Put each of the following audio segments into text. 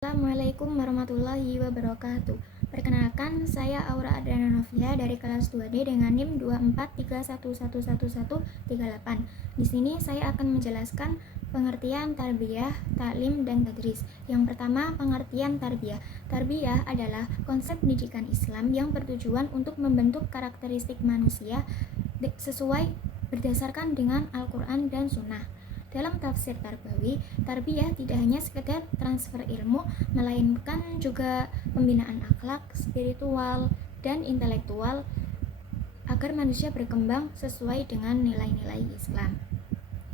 Assalamualaikum warahmatullahi wabarakatuh. Perkenalkan, saya Aura Adriana Novia dari kelas 2D dengan NIM 243111138. Di sini saya akan menjelaskan pengertian tarbiyah, taklim, dan tadris. Yang pertama, pengertian tarbiyah. Tarbiyah adalah konsep pendidikan Islam yang bertujuan untuk membentuk karakteristik manusia sesuai berdasarkan dengan Al-Quran dan Sunnah. Dalam tafsir Tarbawi, tarbiyah tidak hanya sekedar transfer ilmu, melainkan juga pembinaan akhlak, spiritual, dan intelektual agar manusia berkembang sesuai dengan nilai-nilai Islam.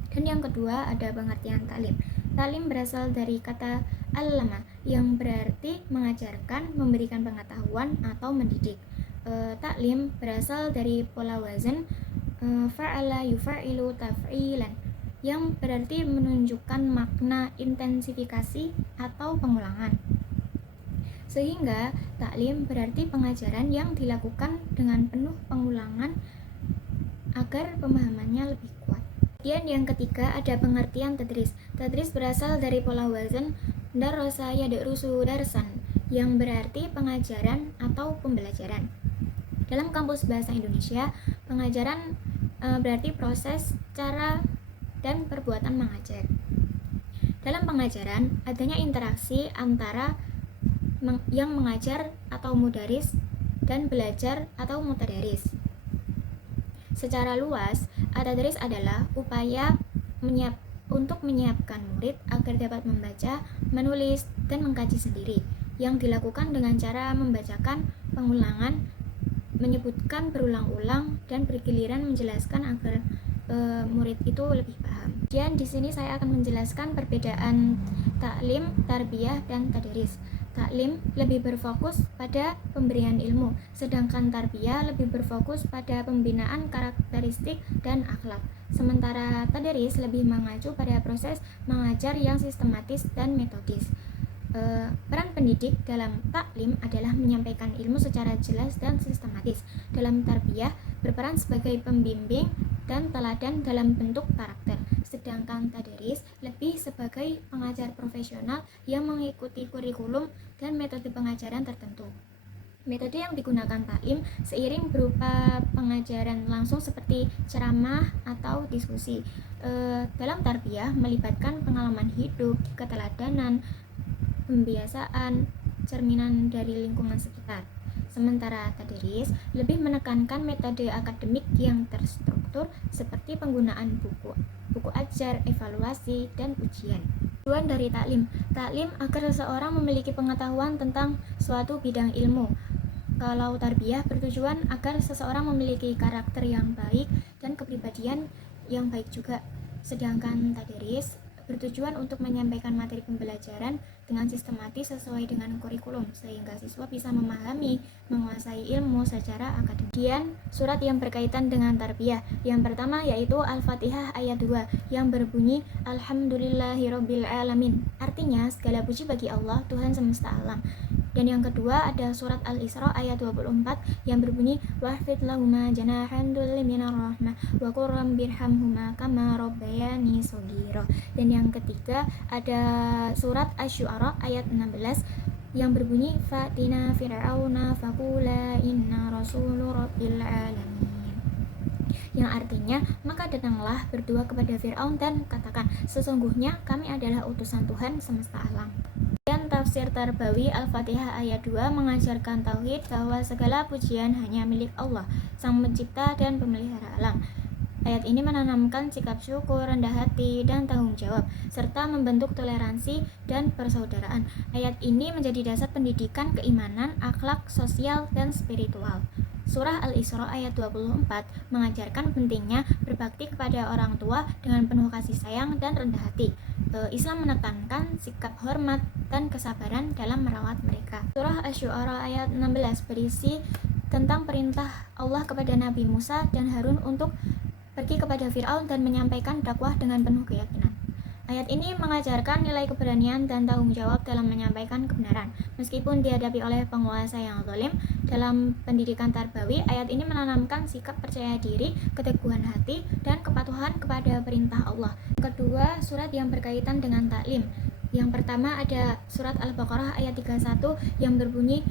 Dan yang kedua ada pengertian taklim. Taklim berasal dari kata allama yang berarti mengajarkan, memberikan pengetahuan atau mendidik. Taklim berasal dari pola wazan fa'ala yufa'ilu taf'ilan yang berarti menunjukkan makna intensifikasi atau pengulangan. Sehingga taklim berarti pengajaran yang dilakukan dengan penuh pengulangan agar pemahamannya lebih kuat. Kemudian yang ketiga ada pengertian tadris. Tadris berasal dari pola wazan darasa yadrusu darsan yang berarti pengajaran atau pembelajaran. Dalam kamus bahasa Indonesia, pengajaran berarti proses, cara, dan perbuatan mengajar. Dalam pengajaran, adanya interaksi antara yang mengajar atau mudaris dan belajar atau mutadaris. Secara luas, at-tadris adalah upaya untuk menyiapkan murid agar dapat membaca, menulis, dan mengkaji sendiri, yang dilakukan dengan cara membacakan, pengulangan, menyebutkan berulang-ulang, dan bergiliran menjelaskan agar murid itu lebih paham. Dan di sini saya akan menjelaskan perbedaan taklim, tarbiyah, dan tadris. Taklim lebih berfokus pada pemberian ilmu, sedangkan tarbiyah lebih berfokus pada pembinaan karakteristik dan akhlak. Sementara tadris lebih mengacu pada proses mengajar yang sistematis dan metodis. Peran pendidik dalam taklim adalah menyampaikan ilmu secara jelas dan sistematis. Dalam tarbiyah berperan sebagai pembimbing dan teladan dalam bentuk karakter. Sedangkan tadris lebih sebagai pengajar profesional yang mengikuti kurikulum dan metode pengajaran tertentu. Metode yang digunakan taklim seiring berupa pengajaran langsung seperti ceramah atau diskusi. Dalam tarbiyah melibatkan pengalaman hidup, keteladanan, pembiasaan, cerminan dari lingkungan sekitar. Sementara tadris lebih menekankan metode akademik yang terstruktur seperti penggunaan buku ajar, evaluasi, dan ujian. Tujuan dari taklim agar seseorang memiliki pengetahuan tentang suatu bidang ilmu. Kalau tarbiyah bertujuan agar seseorang memiliki karakter yang baik dan kepribadian yang baik juga. Sedangkan tadris bertujuan untuk menyampaikan materi pembelajaran dengan sistematis sesuai dengan kurikulum sehingga siswa bisa memahami, menguasai ilmu secara akademik. Kemudian surat yang berkaitan dengan tarbiyah. Yang pertama yaitu Al-Fatihah ayat 2 yang berbunyi Alhamdulillahirabbil alamin. Artinya segala puji bagi Allah, Tuhan semesta alam. Dan yang kedua ada surat Al-Isra ayat 24 yang berbunyi wahfid lahuma janahan dzulli minar rahmah wa qur rabbirhamhuma kama rabbayani shaghira. Dan yang ketiga ada surat Asy-Syu'ara ayat 16 yang berbunyi fatina fir'auna faqula inna rasulu rabbil alamin. Yang artinya, maka datanglah berdua kepada Fir'aun dan katakan, sesungguhnya kami adalah utusan Tuhan semesta alam. Dan tafsir Tarbawi Al-Fatihah ayat 2 mengajarkan tauhid bahwa segala pujian hanya milik Allah, Sang Pencipta dan Pemelihara alam. Ayat ini menanamkan sikap syukur, rendah hati, dan tanggung jawab, serta membentuk toleransi dan persaudaraan. Ayat ini menjadi dasar pendidikan keimanan, akhlak, sosial, dan spiritual. Surah Al-Isra ayat 24 mengajarkan pentingnya berbakti kepada orang tua dengan penuh kasih sayang dan rendah hati. Islam menekankan sikap hormat dan kesabaran dalam merawat mereka. Surah Asy-Syu'ara ayat 16 berisi tentang perintah Allah kepada Nabi Musa dan Harun untuk pergi kepada Fir'aun dan menyampaikan dakwah dengan penuh keyakinan. Ayat ini mengajarkan nilai keberanian dan tanggung jawab dalam menyampaikan kebenaran. Meskipun dihadapi oleh penguasa yang zalim, dalam pendidikan tarbawi, ayat ini menanamkan sikap percaya diri, keteguhan hati, dan kepatuhan kepada perintah Allah. Kedua, surat yang berkaitan dengan taklim, Yang pertama ada surat Al-Baqarah ayat 31 yang berbunyi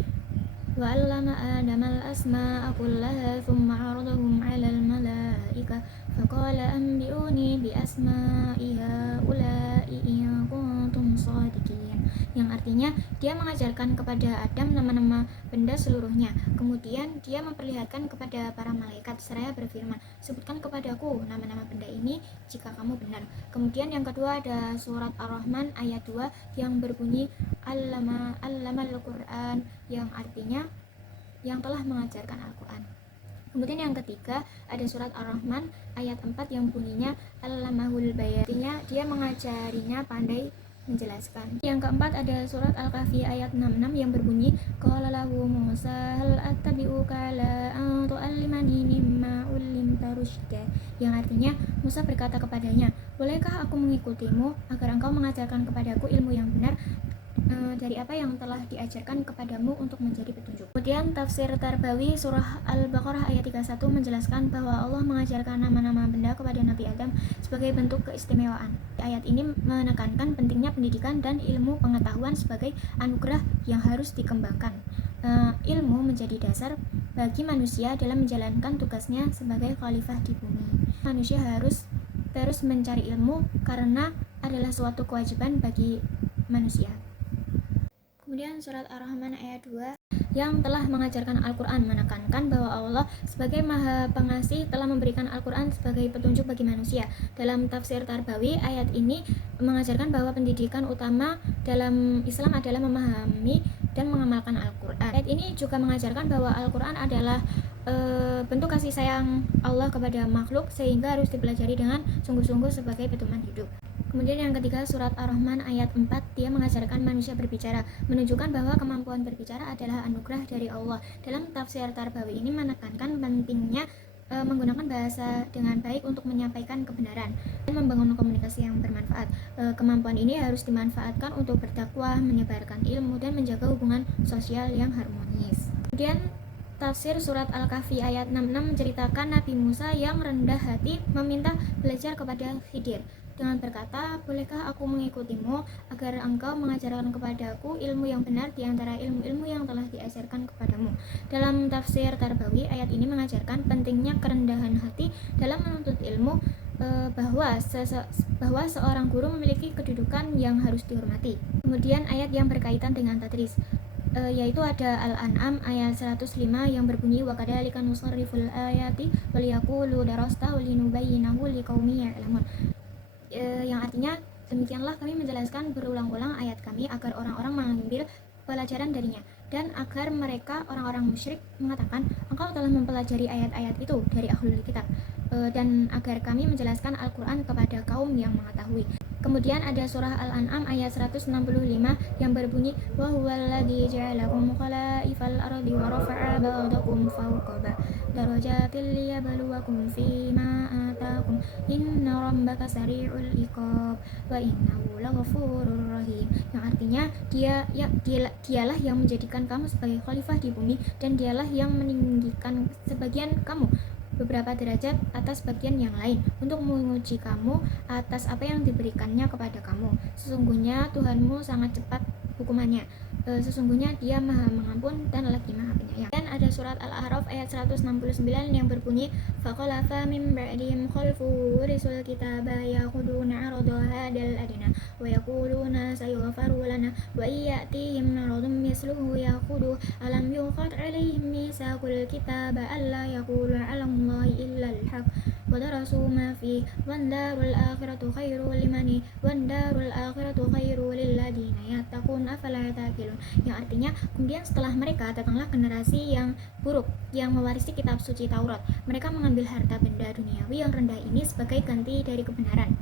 وَعَلَّمَ آدَمَ الْأَسْمَاءَ كُلَّهَا ثُمَّ عَرَضَهُمْ عَلَى الْمَلَائِكَةِ فَقَالَ أَنْبِئُونِي بِأَسْمَاءِ هَؤُلَاءِ إِنْ كُنْتُمْ صَادِقِينَ. Yang artinya dia mengajarkan kepada Adam nama-nama benda seluruhnya. Kemudian dia memperlihatkan kepada para malaikat seraya berfirman, sebutkan kepadaku nama-nama benda ini jika kamu benar. Kemudian yang kedua ada surat Ar-Rahman ayat 2 yang berbunyi Allamal Quran, yang artinya yang telah mengajarkan Al-Quran. Kemudian yang ketiga ada surat Ar-Rahman ayat 4 yang bunyinya Allamahul Bayan, artinya dia mengajarinya pandai menjelaskan. Yang keempat ada surat Al-Kahfi ayat 66 yang berbunyi qala lahu Musa hal attabi'uka ala an tu'allimani mimma ullimta rusyda, yang artinya Musa berkata kepadanya, bolehkah aku mengikutimu agar engkau mengajarkan kepadaku ilmu yang benar dari apa yang telah diajarkan kepadamu untuk menjadi petunjuk. Kemudian tafsir Tarbawi surah Al-Baqarah ayat 31 menjelaskan bahwa Allah mengajarkan nama-nama benda kepada Nabi Adam sebagai bentuk keistimewaan. Ayat ini menekankan pentingnya pendidikan dan ilmu pengetahuan sebagai anugerah yang harus dikembangkan. Ilmu menjadi dasar bagi manusia dalam menjalankan tugasnya sebagai khalifah di bumi. Manusia harus terus mencari ilmu karena adalah suatu kewajiban bagi manusia. Kemudian surat Ar-Rahman ayat 2 yang telah mengajarkan Al-Quran menekankan bahwa Allah sebagai Maha Pengasih telah memberikan Al-Quran sebagai petunjuk bagi manusia. Dalam tafsir Tarbawi, ayat ini mengajarkan bahwa pendidikan utama dalam Islam adalah memahami dan mengamalkan Al-Quran. Ayat ini juga mengajarkan bahwa Al-Quran adalah bentuk kasih sayang Allah kepada makhluk sehingga harus dipelajari dengan sungguh-sungguh sebagai pedoman hidup. Kemudian yang ketiga surat Ar-Rahman ayat 4 dia mengajarkan manusia berbicara, menunjukkan bahwa kemampuan berbicara adalah anugerah dari Allah. Dalam tafsir Tarbawi ini menekankan pentingnya menggunakan bahasa dengan baik untuk menyampaikan kebenaran dan membangun komunikasi yang bermanfaat. Kemampuan ini harus dimanfaatkan untuk berdakwah, menyebarkan ilmu dan menjaga hubungan sosial yang harmonis. Kemudian tafsir surat Al-Kahfi ayat 66 menceritakan Nabi Musa yang rendah hati meminta belajar kepada Khidir dengan berkata, bolehkah aku mengikutimu agar engkau mengajarkan kepadaku ilmu yang benar di antara ilmu-ilmu yang telah diajarkan kepadamu. Dalam tafsir Tarbawi, ayat ini mengajarkan pentingnya kerendahan hati dalam menuntut ilmu, bahwa seorang guru memiliki kedudukan yang harus dihormati. Kemudian ayat yang berkaitan dengan tadris, yaitu ada Al-An'am ayat 105 yang berbunyi wa kadzalika nusarriful ayati waliyaqulu darasta walinubayyinahu liqaumin ya'lamun, yang artinya demikianlah kami menjelaskan berulang-ulang ayat kami agar orang-orang mengambil pelajaran darinya, dan agar mereka orang-orang musyrik mengatakan engkau telah mempelajari ayat-ayat itu dari ahlul kitab, dan agar kami menjelaskan Al-Quran kepada kaum yang mengetahui. Kemudian ada surah Al-An'am ayat 165 yang berbunyi wa huwallazi ja'alakum khalaifal ardi wa rafa'a ba'dakum fawqa darajatil liyabluwakum fima atakum inna rabbaka sari'ul iqab wa innahu laghafurur rahim, yang artinya dialah yang menjadikan kamu sebagai khalifah di bumi dan dialah yang meninggikan sebagian kamu beberapa derajat atas bagian yang lain untuk menguji kamu atas apa yang diberikannya kepada kamu. Sesungguhnya Tuhanmu sangat cepat hukumannya. Sesungguhnya dia maha mengampun dan lagi maha penyayang. Dan ada surat Al-A'raf ayat 169 yang berbunyi faqalafa min ba'dihim khalfu warisul kitaba ya'khuduna 'arada hadal adna wa yaquluna sayughfaru lana wa iyatihim 'aradun misluhu ya'khudu alam yuqad 'alaihim mitsaqul kitaba alla yaqulu 'ala Allahi illa al-haq wa darasu ma fi wan darul akhiratu khairu limani wan darul akhiratu khairu lil ladina yattaqun afala taqilun, yang artinya kemudian setelah mereka datanglah generasi yang buruk yang mewarisi kitab suci Taurat. Mereka mengambil harta benda duniawi yang rendah ini sebagai ganti dari kebenaran.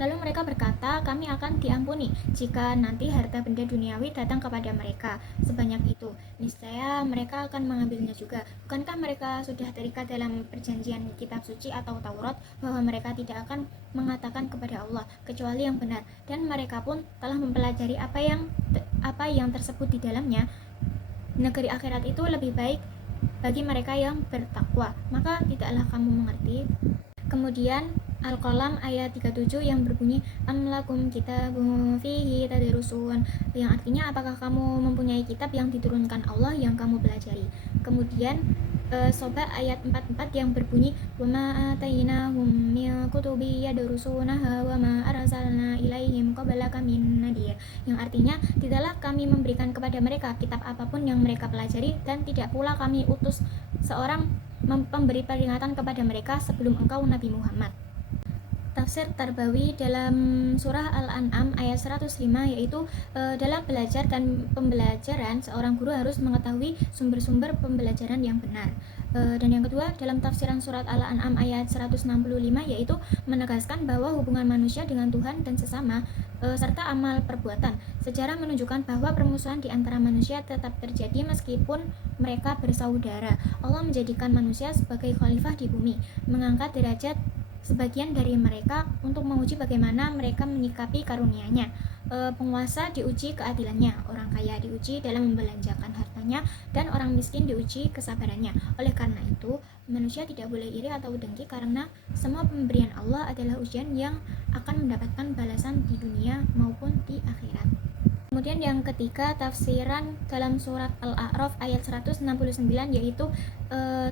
Lalu mereka berkata, kami akan diampuni jika nanti harta benda duniawi datang kepada mereka sebanyak itu. Niscaya mereka akan mengambilnya juga. Bukankah mereka sudah terikat dalam perjanjian kitab suci atau Taurat bahwa mereka tidak akan mengatakan kepada Allah kecuali yang benar, dan mereka pun telah mempelajari apa yang tersebut di dalamnya. Negeri akhirat itu lebih baik bagi mereka yang bertakwa, maka tidaklah kamu mengerti. Kemudian Al-Qalam ayat 37 yang berbunyi Am lakum kitabun fihi tadrusun, yang artinya apakah kamu mempunyai kitab yang diturunkan Allah yang kamu pelajari. Kemudian Soba ayat 44 yang berbunyi wa ma atainahum min kutubi yadrusunaha wa ma arsalna ilaihim qablaka min nadir, yang artinya tidaklah kami memberikan kepada mereka kitab apapun yang mereka pelajari, dan tidak pula kami utus seorang pemberi peringatan kepada mereka sebelum engkau Nabi Muhammad. Tafsir Tarbawi dalam surah Al-An'am ayat 105 yaitu dalam belajar dan pembelajaran seorang guru harus mengetahui sumber-sumber pembelajaran yang benar. Dan yang kedua, dalam tafsiran surat Al-An'am ayat 165 yaitu menegaskan bahwa hubungan manusia dengan Tuhan dan sesama serta amal perbuatan. Sejarah menunjukkan bahwa permusuhan di antara manusia tetap terjadi meskipun mereka bersaudara. Allah menjadikan manusia sebagai khalifah di bumi, mengangkat derajat sebagian dari mereka untuk menguji bagaimana mereka menyikapi karunia-Nya. Penguasa diuji keadilannya, orang kaya diuji dalam membelanjakan hartanya, dan orang miskin diuji kesabarannya. Oleh karena itu, manusia tidak boleh iri atau dengki karena semua pemberian Allah adalah ujian yang akan mendapatkan balasan di dunia maupun di akhirat. Kemudian yang ketiga, tafsiran dalam surat Al-A'raf ayat 169 yaitu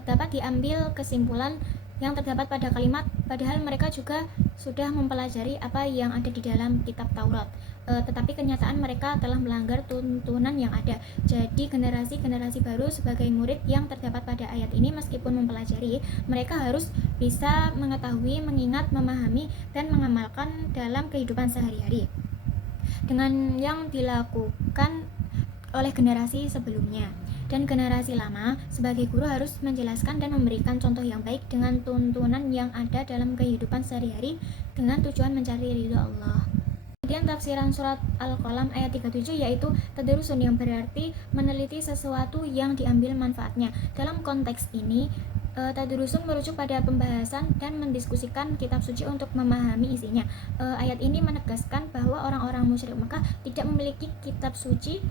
dapat diambil kesimpulan yang terdapat pada kalimat padahal mereka juga sudah mempelajari apa yang ada di dalam kitab Taurat, tetapi kenyataan mereka telah melanggar tuntunan yang ada. Jadi generasi-generasi baru sebagai murid yang terdapat pada ayat ini meskipun mempelajari, mereka harus bisa mengetahui, mengingat, memahami, dan mengamalkan dalam kehidupan sehari-hari dengan yang dilakukan oleh generasi sebelumnya. Dan generasi lama sebagai guru harus menjelaskan dan memberikan contoh yang baik dengan tuntunan yang ada dalam kehidupan sehari-hari dengan tujuan mencari ridho Allah. Kemudian tafsiran surat Al-Qalam ayat 37 yaitu tadarusun, yang berarti meneliti sesuatu yang diambil manfaatnya. Dalam konteks ini, tadarusun merujuk pada pembahasan dan mendiskusikan kitab suci untuk memahami isinya. Ayat ini menegaskan bahwa orang-orang musyrik Mekah tidak memiliki kitab suci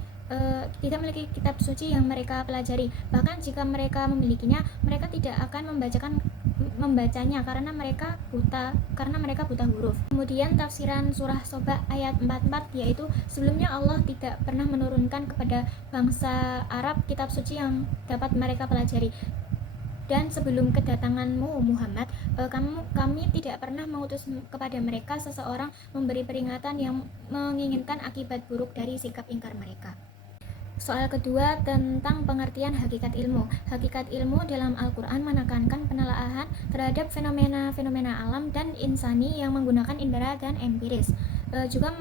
yang mereka pelajari. Bahkan jika mereka memilikinya, mereka tidak akan membacanya karena mereka buta huruf. Kemudian tafsiran surah Soba ayat 44 yaitu sebelumnya Allah tidak pernah menurunkan kepada bangsa Arab kitab suci yang dapat mereka pelajari. Dan sebelum kedatanganmu Muhammad, kami tidak pernah mengutus kepada mereka seseorang memberi peringatan yang menginginkan akibat buruk dari sikap ingkar mereka. Soal kedua tentang pengertian hakikat ilmu. Hakikat ilmu dalam Al-Quran menekankan penelaahan terhadap fenomena-fenomena alam dan insani yang menggunakan indera dan empiris. Juga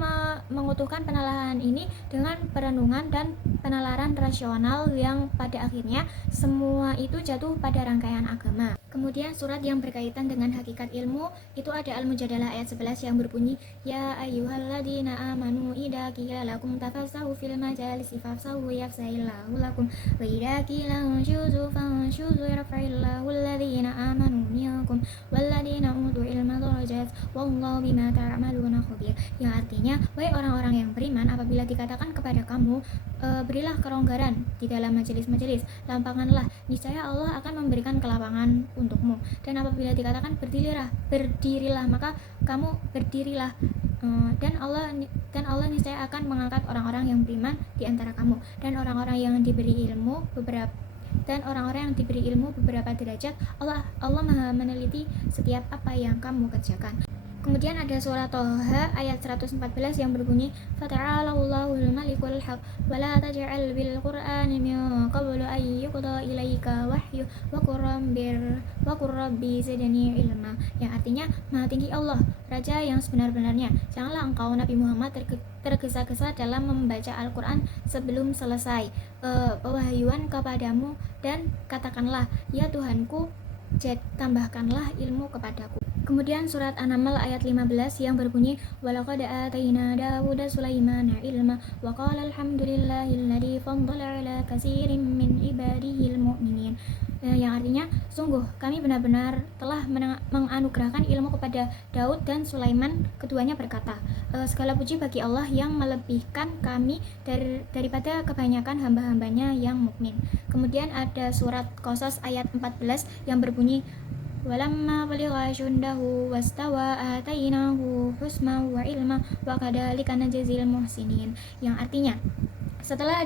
mengutuhkan penelaahan ini dengan perenungan dan penalaran rasional yang pada akhirnya semua itu jatuh pada rangkaian agama. Kemudian surat yang berkaitan dengan hakikat ilmu itu ada Al-Mujadalah ayat 11 yang berbunyi Ya ayyuhalladzina amanu idza qila lakum tafassahu fil majalisi fafsahu yafsahillahu lakum wa idza qila unshuzu fanshuzu yarfa'illahu alladzina amanu minkum walladzina utul ilma darajat wallahu bima ta'maluna khabir, yang artinya wahai orang-orang yang beriman, apabila dikatakan kepada kamu berilah kelonggaran di dalam majelis-majelis, lampangkanlah, niscaya Allah akan memberikan kelapangan untukmu. Dan apabila dikatakan berdirilah, maka kamu berdirilah. Dan Allah niscaya akan mengangkat orang-orang yang beriman di antara kamu dan orang-orang yang diberi ilmu beberapa derajat. Allah Maha meneliti setiap apa yang kamu kerjakan. Kemudian ada surat Thaha ayat 114 yang berbunyi Fata'alallahul malikul haq wa la taj'al bil qur'ani min qablu an yuqda ilaika wahyu wa qur rabbi zidni ilma, yang artinya Maha tinggi Allah, Raja yang sebenar-benarnya. Janganlah engkau Nabi Muhammad tergesa-gesa dalam membaca Al-Quran sebelum selesai pewahyuan kepadamu, dan katakanlah ya Tuhanku, tambahkanlah ilmu kepadaku. Kemudian surat An-Naml ayat 15 yang berbunyi walaqad atayna Dawuda Sulaimana ilma wa qala alhamdulillahilladzi faddala ala katsirin min ibadihil mu'minin, yang artinya sungguh kami benar-benar telah menganugerahkan ilmu kepada Daud dan Sulaiman, keduanya berkata segala puji bagi Allah yang melebihkan kami daripada kebanyakan hamba-hambanya yang mukmin. Kemudian ada surat Qasas ayat 14 yang berbunyi walamma baligha syuddahu wastawa atainahu husma wa ilma wa kadzalika najzil muhsinin, yang artinya setelah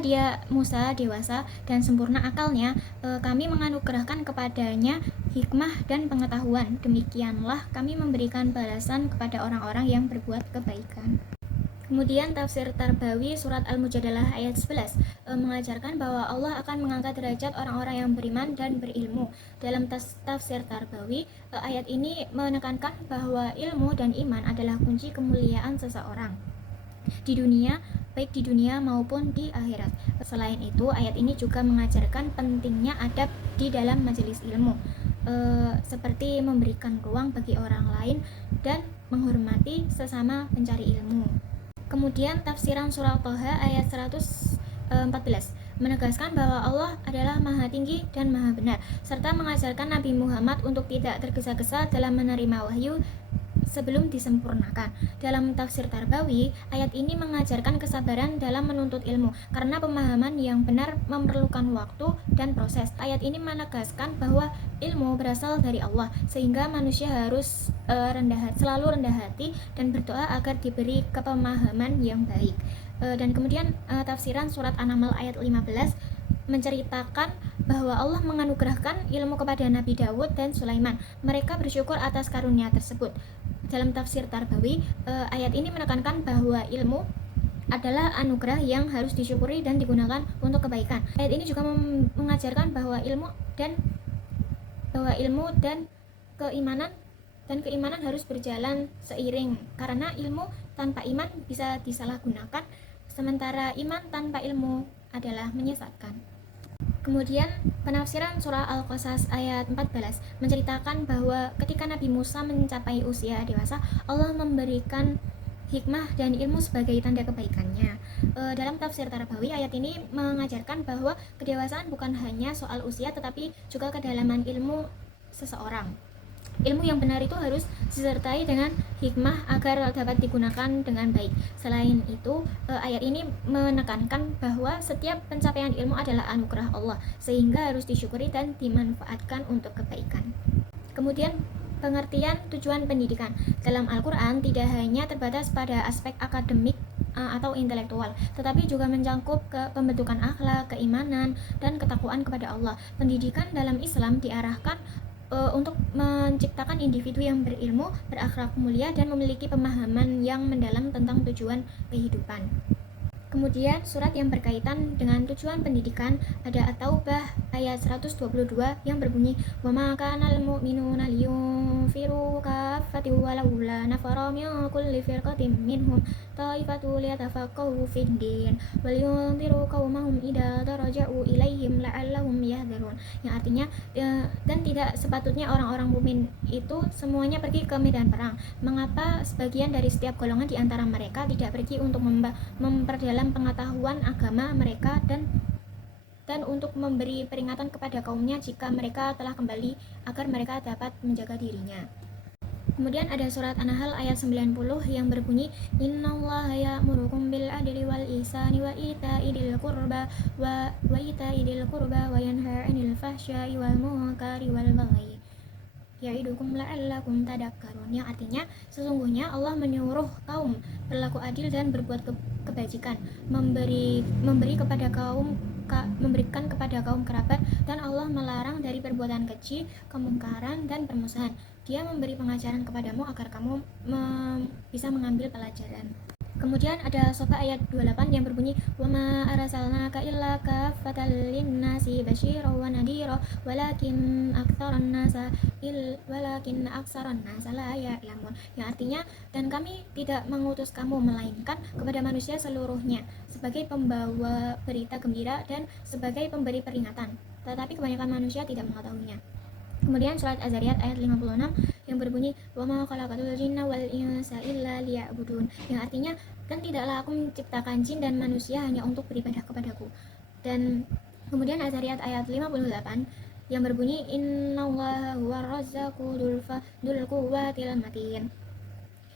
Musa dewasa dan sempurna akalnya, kami menganugerahkan kepadanya hikmah dan pengetahuan. Demikianlah kami memberikan balasan kepada orang-orang yang berbuat kebaikan. Kemudian tafsir Tarbawi surat Al-Mujadalah ayat 11 mengajarkan bahwa Allah akan mengangkat derajat orang-orang yang beriman dan berilmu. Dalam tafsir Tarbawi, ayat ini menekankan bahwa ilmu dan iman adalah kunci kemuliaan seseorang di dunia, baik di dunia maupun di akhirat. Selain itu, ayat ini juga mengajarkan pentingnya adab di dalam majelis ilmu, seperti memberikan ruang bagi orang lain dan menghormati sesama pencari ilmu. Kemudian tafsiran surah Thaha ayat 114 menegaskan bahwa Allah adalah Maha Tinggi dan Maha Benar, serta mengajarkan Nabi Muhammad untuk tidak tergesa-gesa dalam menerima wahyu sebelum disempurnakan. Dalam tafsir Tarbawi, ayat ini mengajarkan kesabaran dalam menuntut ilmu, karena pemahaman yang benar memerlukan waktu dan proses. Ayat ini menegaskan bahwa ilmu berasal dari Allah, sehingga manusia harus selalu rendah hati dan berdoa agar diberi kepemahaman yang baik. Dan kemudian tafsiran surat An-Naml ayat 15 menceritakan bahwa Allah menganugerahkan ilmu kepada Nabi Daud dan Sulaiman. Mereka bersyukur atas karunia tersebut. Dalam tafsir Tarbawi, ayat ini menekankan bahwa ilmu adalah anugerah yang harus disyukuri dan digunakan untuk kebaikan. Ayat ini juga mengajarkan bahwa ilmu dan keimanan harus berjalan seiring, karena ilmu tanpa iman bisa disalahgunakan, sementara iman tanpa ilmu adalah menyesatkan. Kemudian penafsiran surah Al-Qasas ayat 14 menceritakan bahwa ketika Nabi Musa mencapai usia dewasa, Allah memberikan hikmah dan ilmu sebagai tanda kebaikannya. Dalam tafsir Tarbawi, ayat ini mengajarkan bahwa kedewasaan bukan hanya soal usia, tetapi juga kedalaman ilmu seseorang. Ilmu yang benar itu harus disertai dengan hikmah agar dapat digunakan dengan baik. Selain itu, ayat ini menekankan bahwa setiap pencapaian ilmu adalah anugerah Allah, sehingga harus disyukuri dan dimanfaatkan untuk kebaikan. Kemudian pengertian tujuan pendidikan dalam Al-Quran tidak hanya terbatas pada aspek akademik atau intelektual, tetapi juga mencangkup ke pembentukan akhlak, keimanan, dan ketakwaan kepada Allah. Pendidikan dalam Islam diarahkan untuk menciptakan individu yang berilmu, berakhlak mulia, dan memiliki pemahaman yang mendalam tentang tujuan kehidupan. Kemudian surat yang berkaitan dengan tujuan pendidikan ada At-Taubah ayat 122 yang berbunyi, "Wa ma kana al-mu'minuna liyunfiru kaffatan walaula nafara min kulli firqatin minhum ta'ifatun liyatafaqahu fid-din wa liyunziru qaumahum idza daraja'u ilaihim la'allahum yahdharun." Yang artinya dan tidak sepatutnya orang-orang mukmin itu semuanya pergi ke medan perang. Mengapa sebagian dari setiap golongan di antara mereka tidak pergi untuk memperdalam pengetahuan agama mereka dan untuk memberi peringatan kepada kaumnya jika mereka telah kembali, agar mereka dapat menjaga dirinya. Kemudian ada surat An-Nahl ayat 90 yang berbunyi, "Innallaha ya'murukum bil adli wal ihsani wa ita'i dzil qurba wa yanha 'anil fahsya'i wal munkari wal baghi ya'idukum la'allakum tadakkarun." Yang artinya, sesungguhnya Allah menyuruh kaum berlaku adil dan berbuat kebajikan, memberikan kepada kaum kerabat, dan Allah melarang dari perbuatan keji, kemungkaran, dan permusuhan. Dia memberi pengajaran kepadamu agar kamu bisa mengambil pelajaran. Kemudian ada Sofa ayat 28 yang berbunyi, "Wa ma arsalnaka illa kaffatan lin-nasi basyiran wa nadhira walakin aktsaran nasa la ya'lamun." Yang artinya, dan kami tidak mengutus kamu melainkan kepada manusia seluruhnya sebagai pembawa berita gembira dan sebagai pemberi peringatan, tetapi kebanyakan manusia tidak mengetahuinya. Kemudian surat Az-Zariyat ayat 56 yang berbunyi, "Wa ma khalaqatul jinna wal insa illa liya'budun." Yang artinya, dan tidaklah aku menciptakan jin dan manusia hanya untuk beribadah kepadaku. Dan kemudian Az-Zariyat ayat 58 yang berbunyi, "Innallaha huwar razzaqu dzul quwwatil matin."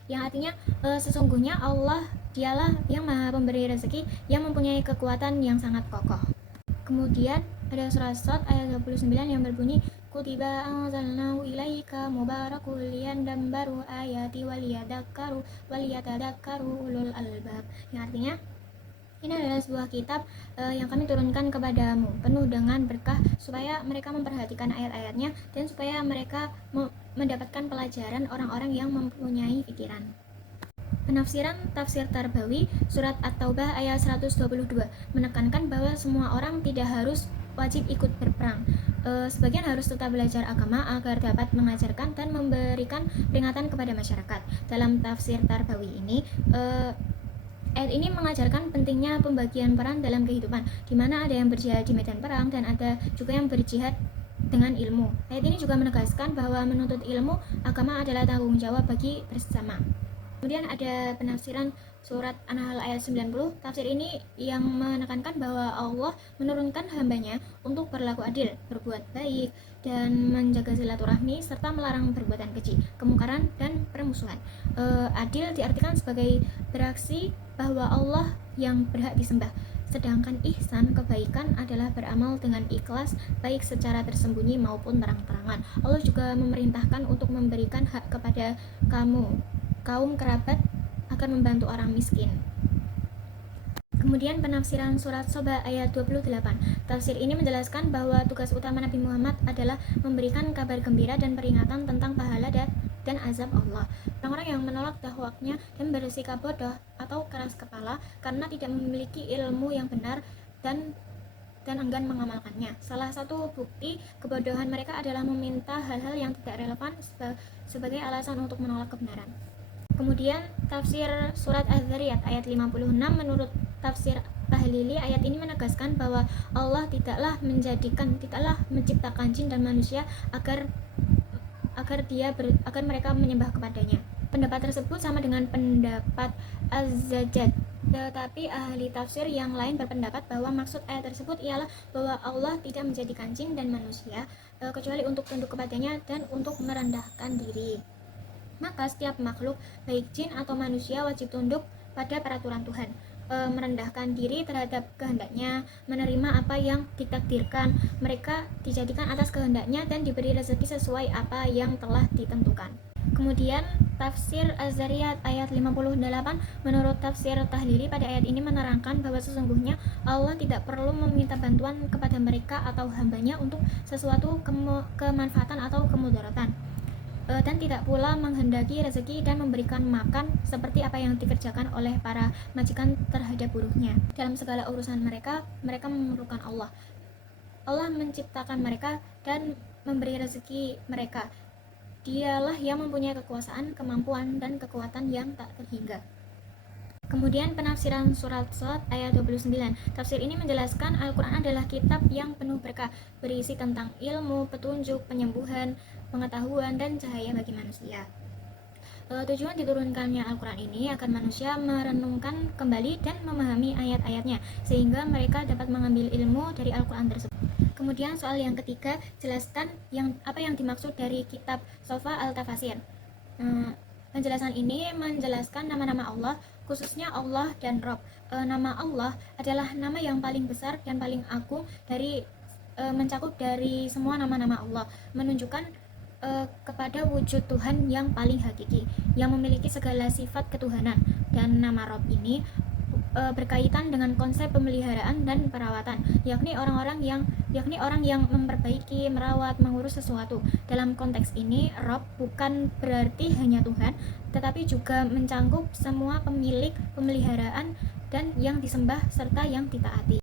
Yang artinya, sesungguhnya Allah dialah yang maha pemberi rezeki, yang mempunyai kekuatan yang sangat kokoh. Kemudian ada surat Shad ayat 29 yang berbunyi, kutiba anzalnahu ilaika mubarakul liyadabbaru ayati waliyatadakkaru ulul albab, yang artinya ini adalah sebuah kitab yang kami turunkan kepadamu, penuh dengan berkah, supaya mereka memperhatikan ayat-ayatnya dan supaya mereka mendapatkan pelajaran orang-orang yang mempunyai pikiran. Penafsiran Tafsir Tarbawi Surat At-Taubah ayat 122 menekankan bahwa semua orang tidak harus wajib ikut berperang. Sebagian harus tetap belajar agama agar dapat mengajarkan dan memberikan peringatan kepada masyarakat. Dalam Tafsir Tarbawi ini, ayat ini mengajarkan pentingnya pembagian peran dalam kehidupan, di mana ada yang berjihad di medan perang dan ada juga yang berjihad dengan ilmu. Ayat ini juga menegaskan bahwa menuntut ilmu agama adalah tanggung jawab bagi bersama. Kemudian ada penafsiran surat An-Nahl ayat 90. Tafsir ini yang menekankan bahwa Allah menurunkan hambanya untuk berlaku adil, berbuat baik, dan menjaga silaturahmi, serta melarang perbuatan keji, kemungkaran, dan permusuhan. Adil diartikan sebagai beraksi bahwa Allah yang berhak disembah, sedangkan ihsan, kebaikan, adalah beramal dengan ikhlas, baik secara tersembunyi maupun terang-terangan. Allah juga memerintahkan untuk memberikan hak kepada kaum kerabat, akan membantu orang miskin. Kemudian penafsiran surat Soba ayat 28. Tafsir ini menjelaskan bahwa tugas utama Nabi Muhammad adalah memberikan kabar gembira dan peringatan tentang pahala dan azab Allah. Orang-orang yang menolak dakwahnya dan bersikap bodoh atau keras kepala karena tidak memiliki ilmu yang benar dan enggan mengamalkannya. Salah satu bukti kebodohan mereka adalah meminta hal-hal yang tidak relevan sebagai alasan untuk menolak kebenaran. Kemudian tafsir surat Az-Zariyat ayat 56, menurut tafsir Tahlili, ayat ini menegaskan bahwa Allah tidaklah menciptakan jin dan manusia agar mereka menyembah kepadanya. Pendapat tersebut sama dengan pendapat Az-Zajjaj. Tetapi ahli tafsir yang lain berpendapat bahwa maksud ayat tersebut ialah bahwa Allah tidak menjadikan jin dan manusia kecuali untuk tunduk kepadanya dan untuk merendahkan diri. Maka setiap makhluk, baik jin atau manusia, wajib tunduk pada peraturan Tuhan, merendahkan diri terhadap kehendaknya, menerima apa yang ditakdirkan. Mereka dijadikan atas kehendaknya dan diberi rezeki sesuai apa yang telah ditentukan. Kemudian tafsir Az-Zariyat ayat 58, menurut tafsir Tahlili, pada ayat ini menerangkan bahwa sesungguhnya Allah tidak perlu meminta bantuan kepada mereka atau hambanya untuk sesuatu kemanfaatan atau kemudaratan, dan tidak pula menghendaki rezeki dan memberikan makan seperti apa yang dikerjakan oleh para majikan terhadap buruhnya. Dalam segala urusan mereka memerlukan Allah. Allah menciptakan mereka dan memberi rezeki mereka. Dialah yang mempunyai kekuasaan, kemampuan, dan kekuatan yang tak terhingga. Kemudian penafsiran surat Shad ayat 29. Tafsir ini menjelaskan Al-Quran adalah kitab yang penuh berkah, berisi tentang ilmu, petunjuk, penyembuhan, pengetahuan, dan cahaya bagi manusia. Tujuan diturunkannya Al-Quran ini agar manusia merenungkan kembali dan memahami ayat-ayatnya, sehingga mereka dapat mengambil ilmu dari Al-Quran tersebut. Kemudian soal yang ketiga, jelaskan apa yang dimaksud dari kitab Sofa Al-Tafasir. Penjelasan ini menjelaskan nama-nama Allah, khususnya Allah dan Rob. Nama Allah adalah nama yang paling besar dan paling agung mencakup dari semua nama-nama Allah, menunjukkan kepada wujud Tuhan yang paling hakiki, yang memiliki segala sifat ketuhanan. Dan nama Rob ini berkaitan dengan konsep pemeliharaan dan perawatan, yakni orang yang memperbaiki, merawat, mengurus sesuatu. Dalam konteks ini, Rob bukan berarti hanya Tuhan, tetapi juga mencangkup semua pemilik, pemeliharaan, dan yang disembah serta yang ditaati.